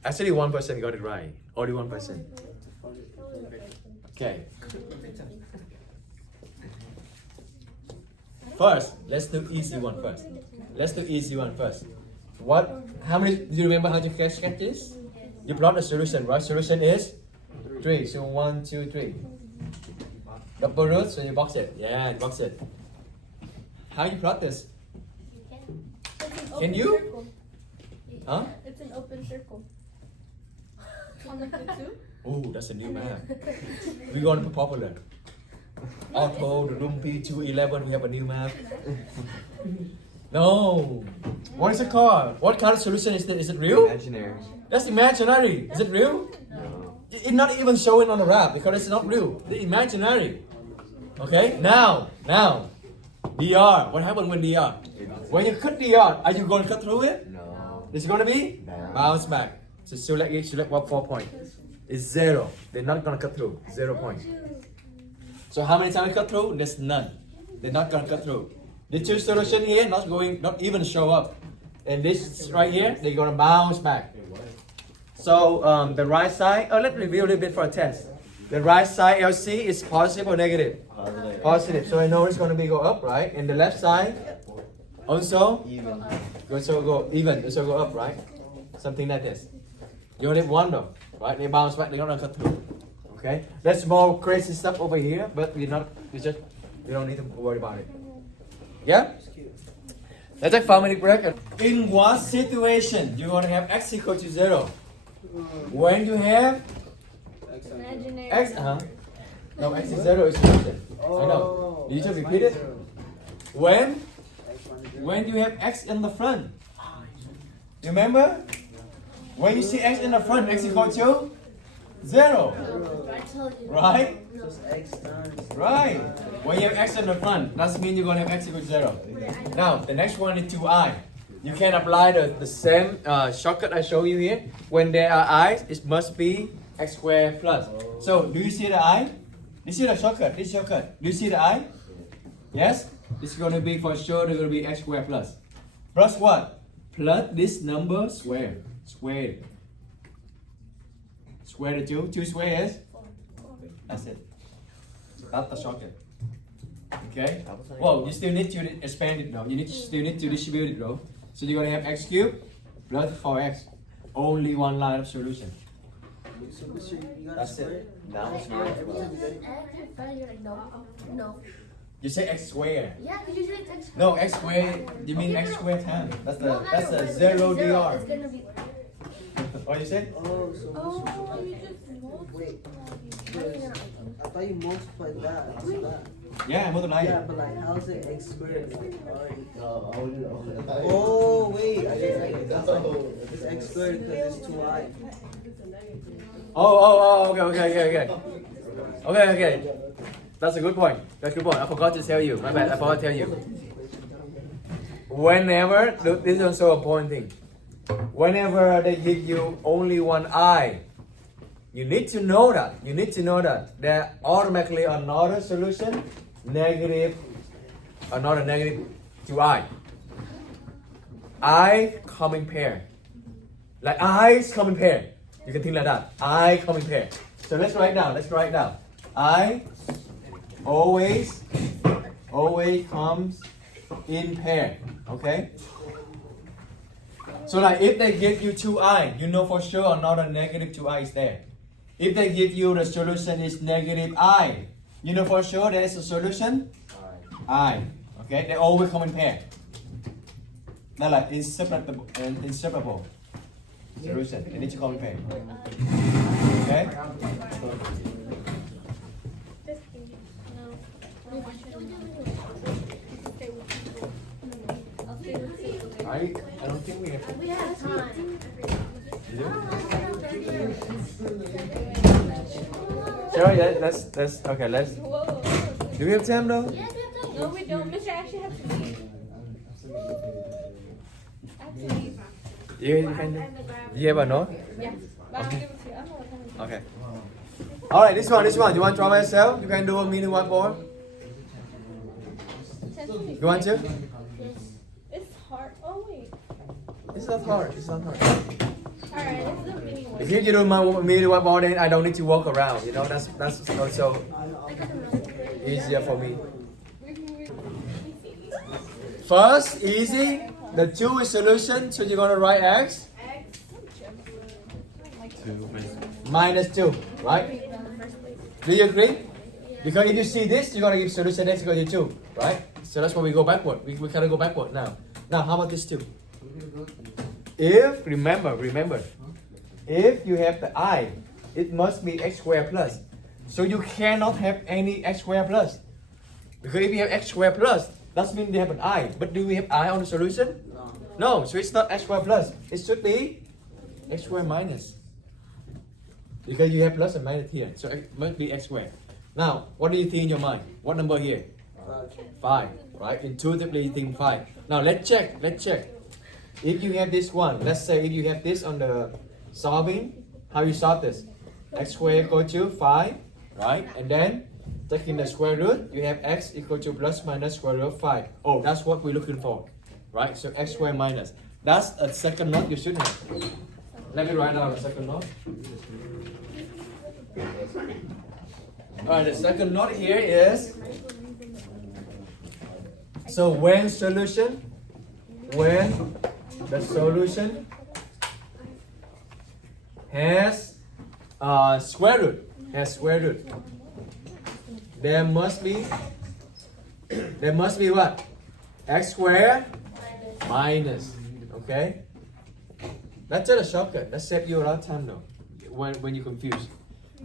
Actually, 1% got it right. Only 1%. Okay. First, let's do easy one first. How many, do you remember how to sketch this? You plot the solution, right? Solution is 3. So 1, 2, 3. Double root, so you box it. Yeah, box it. How you plot this? Can you? Circle. Huh? It's an open circle. On like the 2? Oh, that's a new map. We're going to be popular. Auto, the room P211, we have a new map. No. What is it called? What kind of solution is that? Is it real? Imaginary. That's imaginary. Is it real? No. It's not even showing on the graph because it's not real. It's imaginary. Okay? Now. DR. What happened with DR? When you cut DR, are you going to cut through it? No. It's going to be? No. Bounce back. So select what 4 point. It's 0. They're not going to cut through. 0 point. So how many times we cut through? There's none. They're not going to cut through. The 2 solution here not even show up. And this right here, they're going to bounce back. So the right side, let's review a little bit for a test. The right side LC is positive or negative? Positive. So I know it's going to go up, right? And the left side also Even. go even. Also go up, right? Something like this. You only have 1 though, right? They bounce back. They're not going to cut through. Okay. That's more crazy stuff over here, but we don't need to worry about it. Yeah. Let's take 5-minute break. In what situation you want to have x equal to 0? When you have Imaginary. x, no, x is 0 is solution. I know. You should repeat it. When you have x in the front. You remember? When you see x in the front, x equal to 0. Right? X times. Right. When you have x in the front, that means you're going to have x equal to 0. Now, the next one is 2i. You can apply the same shortcut I show you here. When there are i's, it must be x squared plus. So, do you see the I? This is the shortcut. This shortcut. Do you see the I? Yes? It's going to be for sure, it's going to be x squared plus. Plus what? Plus this number squared. Squared. Square the 2. 2 squared is? That's it. That's the shortcut. Okay? Well, you still need to expand it though. Still need to distribute it though. So you're gonna have x cubed plus 4x. Only one line of solution. So Mr. You got That's square it. Now it's Yeah, very everything's good. You're like, no, no. You say x squared. Yeah, because usually it's x. No, x squared. You mean x squared time. That's No the matter what, zero it's dr. It's gonna be. What you say? Oh, so Oh, you just wait. multiply. I thought you multiplied that. So that. Yeah, multiply Yeah, it. but like, how's it x squared? Like, No, I wouldn't know. oh, wait. I get that's like, it's x squared because it's 2i. Oh, okay. Okay. That's a good point. That's a good point. I forgot to tell you. My bad. I forgot to tell you. Whenever, this is also an important thing. Whenever they give you only one I, you need to know that. You need to know that there automatically another solution, another negative to I. I coming pair. Like I's coming pair. You can think like that. I coming pair. So let's write down. I always comes in pair. Okay? So like if they give you 2i, you know for sure another negative 2i is there. If they give you the solution is negative I, you know for sure there is a solution I. Okay? They always come in pair. They're like inseparable solution. They need to come in pair. Okay? Just kidding. No. I'll stay with you. I don't think we have. We have time. You do? Sure, yeah, let's okay, let's. Whoa. Do we have time though? Yes, we have time. No, we don't. Mr. actually has to leave. Actually, You can do. You have a note? yeah. But I'll give it to you. I don't know what time it is. Okay. Alright, this one. You want to draw by yourself? You can do a mini whiteboard. You want to? Yes. It's hard. Oh, wait. It's not hard. Alright, this is a mini one. If you do my mini whiteboard, then I don't need to walk around. You know, that's also I got the easier for me. First, easy. The 2 is solution, so you're gonna write x minus 2, right? Do you agree? Because if you see this, you're gonna give solution x equal to 2, right? So that's why we go backward. We kind of go backward now. Now, how about this 2? If, remember, if you have the I, it must be x squared plus. So you cannot have any x squared plus. Because if you have x squared plus, that means they have an I. But do we have I on the solution? No, so it's not x squared plus. It should be x squared minus. Because you have plus and minus here. So it must be x squared. Now, what do you think in your mind? What number here? 5, right? Intuitively you think 5. Now let's check. If you have this one, let's say if you have this on the solving, how you solve this? X squared equal to 5, right? And then taking the square root, you have x equal to plus minus square root of 5. Oh, that's what we're looking for, right? So x squared minus. That's a second note you should have. Let me write down the second note. Alright, the second note here is, so when the solution has square root, there must be what? X squared minus. Okay? That's just a shortcut. That saves you a lot of time though, when you're confused.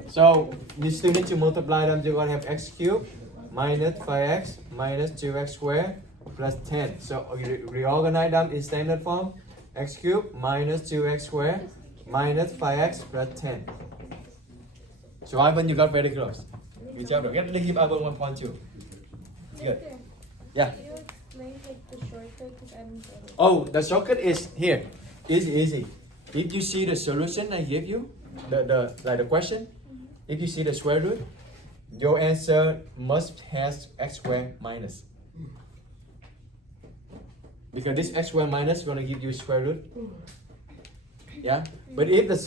So you still need to multiply them. You're gonna have x cubed minus 5x minus 2x squared plus 10. So reorganize them in standard form. X cubed minus 2x squared minus 5x plus 10. So Ivan, you got very close. Good job. Let's give Ivan 1 point too. Good. Yeah. Can you explain like the shortcut? Because I don't get it. Oh, the shortcut is here. Easy. If you see the solution I gave you, the question, if you see the square root, your answer must have x squared minus. Because this x squared minus is gonna give you square root. Yeah. But if the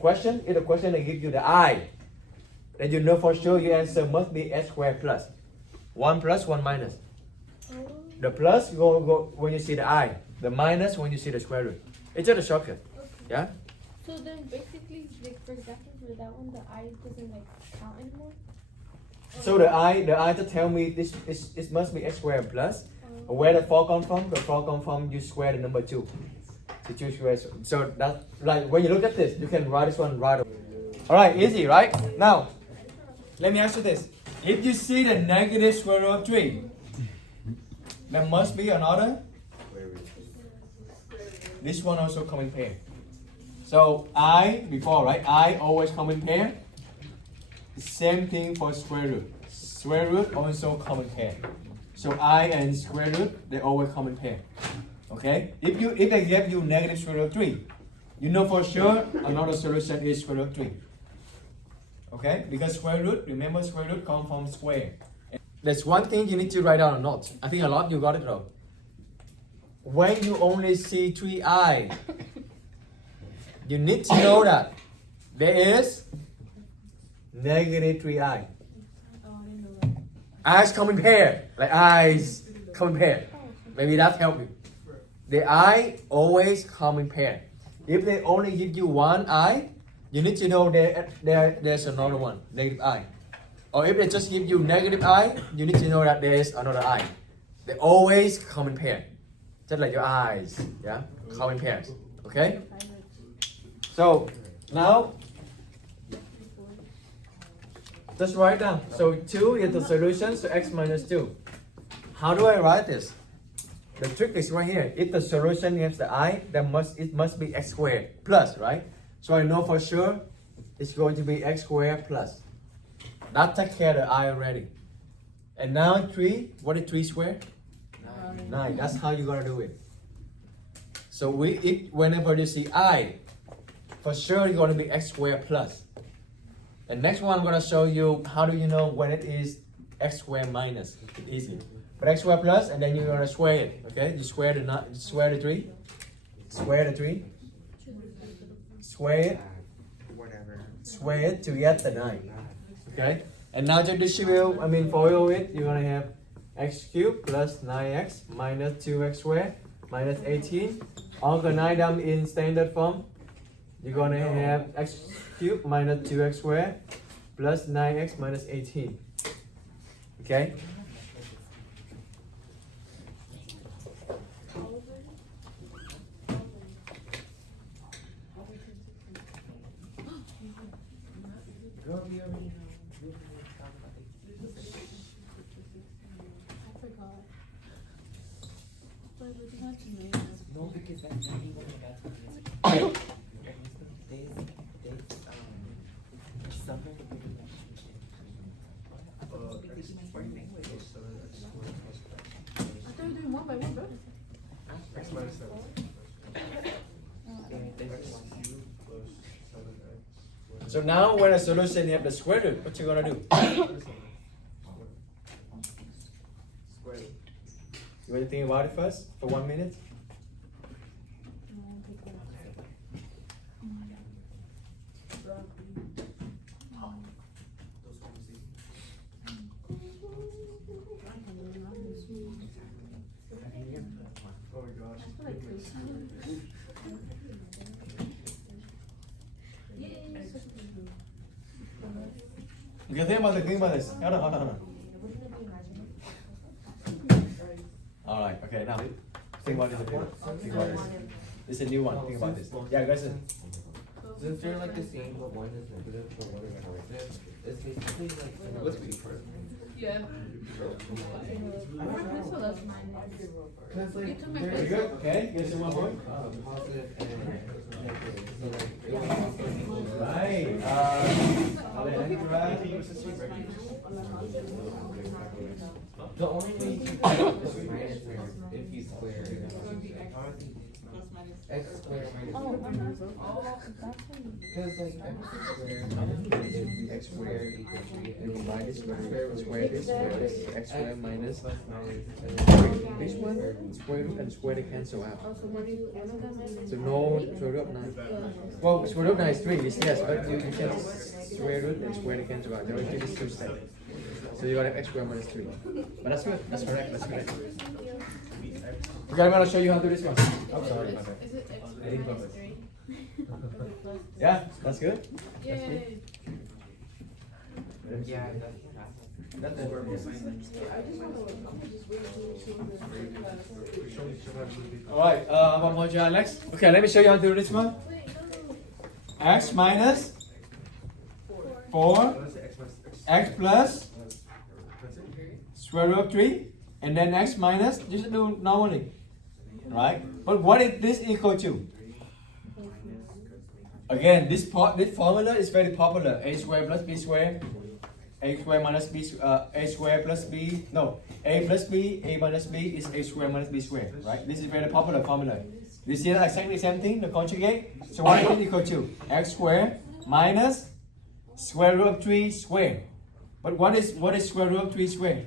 question I give you the I, then you know for sure your answer must be x squared plus. 1 plus, 1 minus. The plus go when you see the I. The minus when you see the square root. It's just a shortcut. Okay. Yeah? So then basically, like for example, for that one, the I doesn't like count anymore? So the I just tell me this it must be x squared plus. Where the 4 come from? The 4 come from you square the number 2. So 2 squared. So that like when you look at this, you can write this one right away. Alright, easy, right? Now, let me ask you this. If you see the negative square root of 3, there must be another. This one also come in pair. So I, before, right? I always come in pair. Same thing for square root. Square root also come in pair. So I and square root, they always come in pair. Okay? If they give you negative square root of 3, you know for sure another solution is square root of 3. Okay? Because square root, remember square root come from square. There's one thing you need to write down a note. I think a lot you got it though. When you only see 3i, you need to know that there is negative 3i. Oh, I didn't know that. I's come in pair. Like i's come in pair. Maybe that help you. The I always come in pair. If they only give you one I, you need to know there's another one, negative I. Or if they just give you negative I, you need to know that there is another I. They always come in pair. Just like your eyes, yeah? Come in pairs, okay? So, now, just write down. So 2 is the solution, so x minus 2. How do I write this? The trick is right here. If the solution has the I, then it must be x squared plus, right? So I know for sure it's going to be x squared plus. That takes care of the I already. And now 3, what is 3 squared? 9. That's how you're gonna do it. So whenever you see I, for sure it's gonna be x squared plus. The next one I'm gonna show you how do you know when it is x squared minus. It's easy. But x squared plus, and then you're gonna square it. Okay? You square the 3, square the 3, square it, square it to get the 9. Okay? And now to distribute, FOIL it, you're gonna have x cubed plus 9x minus 2x squared minus 18. Organize them in standard form. You're gonna have x cubed minus 2x squared plus 9x minus 18. Okay? I forgot. But it's not too many. No, because that's not even got to I thought you were doing one by one, bro. X minus 7. So now when a solution you have the square root, what you gonna do? Square root. You want to think about it first for 1 minute? Oh my gosh. Okay, think about this. Hold on. Alright, okay, now think about this again. Think about this. This is a new one. Think about this. Yeah, guys. Since they're like the same, but one is negative, but one is positive, it's basically like Let's be first. Yeah. So that's mine. because You like took my Very good. Okay, guess one more. positive and negative. So like it was also Right. the only way you can get this minus there if you square it. x squared minus Oh, 2. that's one. Because like x squared minus 3 is x squared equals 3. You combine this square root, x squared minus this one, square root and square they cancel out. So no square root of 9. Well, square root of 9 is 3, it's yes, but you can square root and square they cancel out. There are only two steps. So you got x squared minus 3. But that's good, that's correct, that's correct. Okay, I'm gonna show you how to do this one. I'm sorry about that. Is it X I didn't minus focus. 3? Yeah, that's good. Yay. Yeah, that's Alright, one more, Alex. Okay, let me show you how to do this one. X minus 4, x plus square root of 3, and then x minus, just do normally. Right? But what is this equal to? Again, this formula is very popular. A square plus b square, a square minus b, a square plus b, no, a plus b, a minus b is a square minus b square, right? This is very popular formula. You see that exactly the same thing, the conjugate? So what is it equal to? X square minus square root of 3 square. But what is square root of 3 square?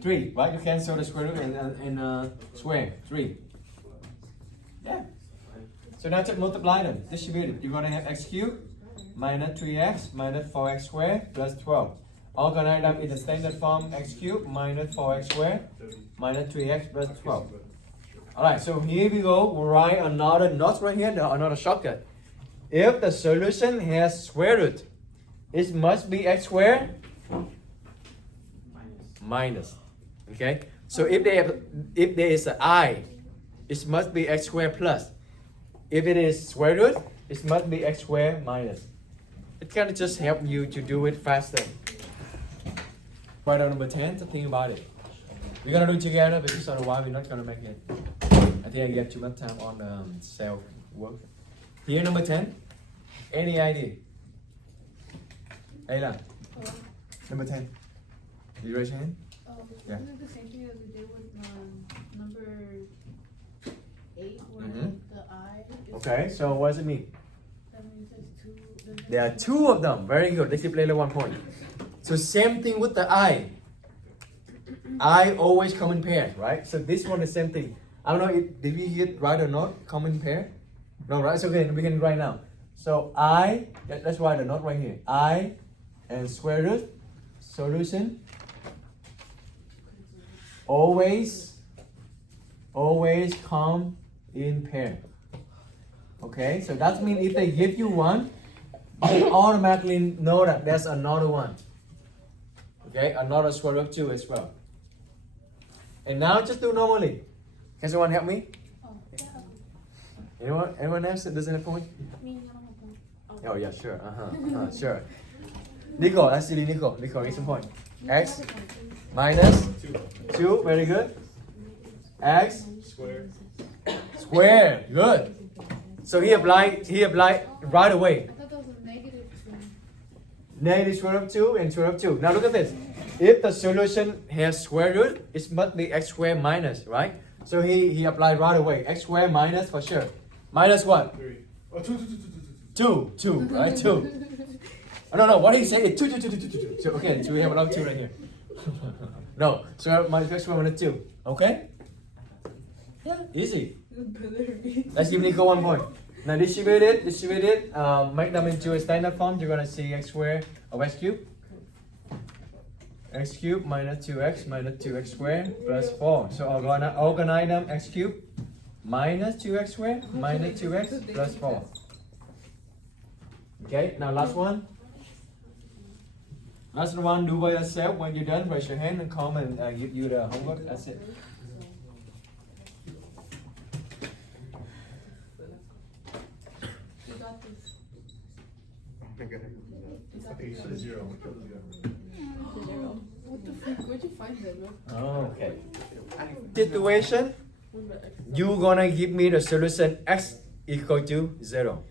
3, right? You cancel the square root in square, 3. Yeah. So now just multiply them, distribute it. You're going to have x cubed minus 3x minus 4x squared plus 12. Organize them in the standard form, x cubed minus 4x squared minus 3x plus 12. Alright, so here we go. We'll write another note right here, another shortcut. If the solution has square root, it must be x squared minus. Okay? So if there is an I, it must be x squared plus. If it is square root, it must be x squared minus. It can just help you to do it faster. Point number 10, to think about it. We're gonna do it together because otherwise we're not gonna make it. I think I get too much time on self work. Here number 10. Any idea? Ayla. Number 10. You raise your hand? Oh, Yeah. isn't it the same thing as we did with number 8 where Mhm. the I is Okay, so what does it mean? that means there's 2. There are 2 of them. Very good. Let's play 1 point. So same thing with the I. I always come in pairs, right? So this one is same thing. I don't know if did we get right or not? Come in pair? No, right? So okay, we can write now. So I, let's write a note right here. I and square root solution always come in pair. Okay, so that means if they give you one, you automatically know that there's another one. Okay, another square root of 2 as well. And now just do normally. Can someone help me? Oh, yeah. Anyone else that doesn't have point? Me, I don't have one. Oh yeah, sure. Sure. Nico, that's silly Nico. Nico, get some point. X minus 2, very good. X square, good. So he applied right away. I thought that was a negative 2. Negative square root of 2 and square root of 2. Now look at this. If the solution has square root, it must be x squared minus, right? So he applied right away. X squared minus for sure. Minus what? 3. Oh, 2. 2, right? 2. Oh, no, what did he say? 2. So okay, so we have a lot of 2 right here. No, so minus x squared minus 2. Okay? Yeah, easy. Let's give Nico 1 point. Now distribute it, make them into a standard form. You're gonna see x squared of x cubed. X cubed minus 2x squared plus 4. So I'm gonna organize them x cubed minus 2x squared minus 2x plus 4. Okay, now last one. Last one, do by yourself. When you're done, raise your hand and comment and give you the homework. That's it. You got this. Okay, you said 0. What the fuck? Where'd you find that, bro? Okay. Situation. You gonna give me the solution x equal to 0.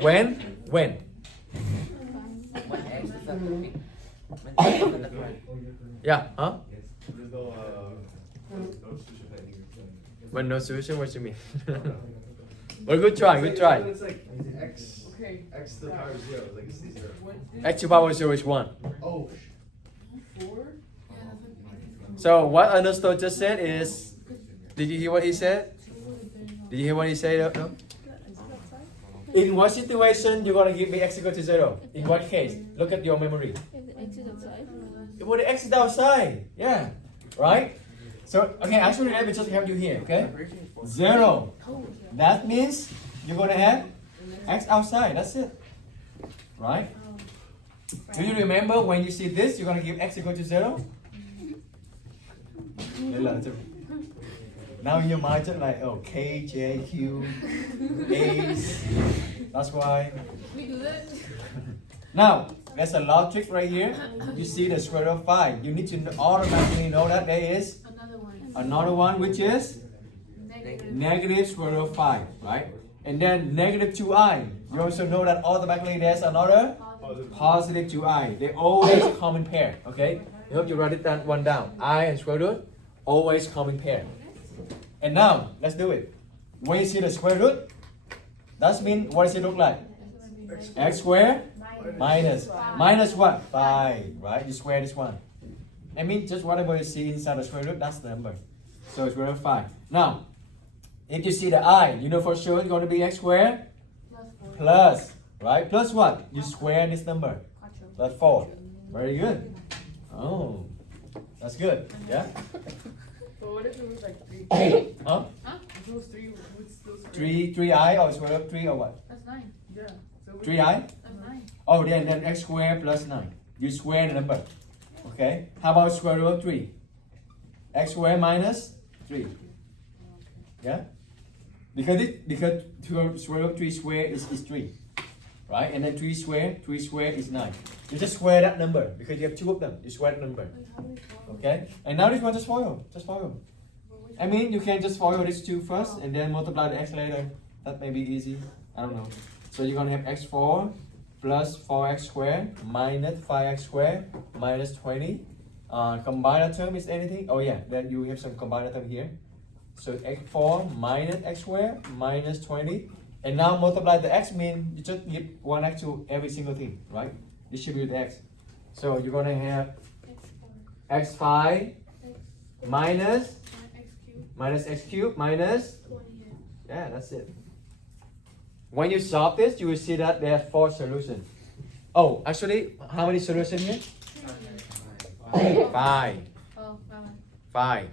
When? when x is a perfect. When x is a perfect. Yeah, huh? There's no solution that you can When no solution, what you mean? Well, good try, good try. It's like x to the power of 0. Like it's 0. X to the power 0 is 1. Oh. So what Ernesto just said is, did you hear what he said? Did you hear what he said? No? In what situation you're gonna give me x equal to 0? In what case? Look at your memory. When the x is outside, yeah, right? So okay, actually let me just help you here, okay? 0. That means you're gonna have x outside. That's it, right? Do you remember when you see this, you're gonna give x equal to 0? Now in your mind just like, oh, K, J, Q, A's. That's why. We do that. Now, there's a lot of trick right here. You see the square root of 5. You need to automatically know that there is another one which is negative square root of 5, right? And then negative 2i. You also know that automatically there's another positive 2i. They're always a common pair, okay? I hope you write that one down. I and square root, always common pair. And now, let's do it. When you see the square root, that means what does it look like? X squared minus what? 5, right? You square this one. I mean, just whatever you see inside the square root, that's the number. So it's square root of 5. Now, if you see the I, you know for sure it's going to be x squared plus, right? Plus what? You square this number. That's 4. Very good. Oh, that's good. Yeah? But what if it was like 3? Huh? If it was 3, would still square? 3i or square root of 3 or what? That's 9. Yeah. So 3i? That's 9. Oh, then x squared plus 9. You square the number. Okay? How about square root of 3? X squared minus 3. Yeah? Because square root of 3 squared is 3. Right? And then 3 squared is 9. You just square that number because you have 2 of them. You square the number. Okay? And now this one just FOIL. Just FOIL. I mean, you can just FOIL these 2 first and then multiply the x later. That may be easy. I don't know. So you're going to have x4 plus 4x squared minus 5x squared minus 20. Combined term is anything? Oh yeah, then you have some combined term here. So x4 minus x squared minus 20. And now multiply the x mean you just give 1x to every single thing, right? Distribute the x. So you're going to have x5 minus x cubed minus, yeah, that's it. When you solve this, you will see that there are 4 solutions. Oh, actually, how many solutions here? 5. Oh, 5.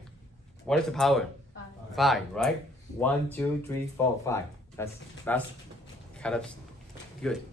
What is the power? 5. 5, right? 1, 2, 3, 4, 5. That's kind of good.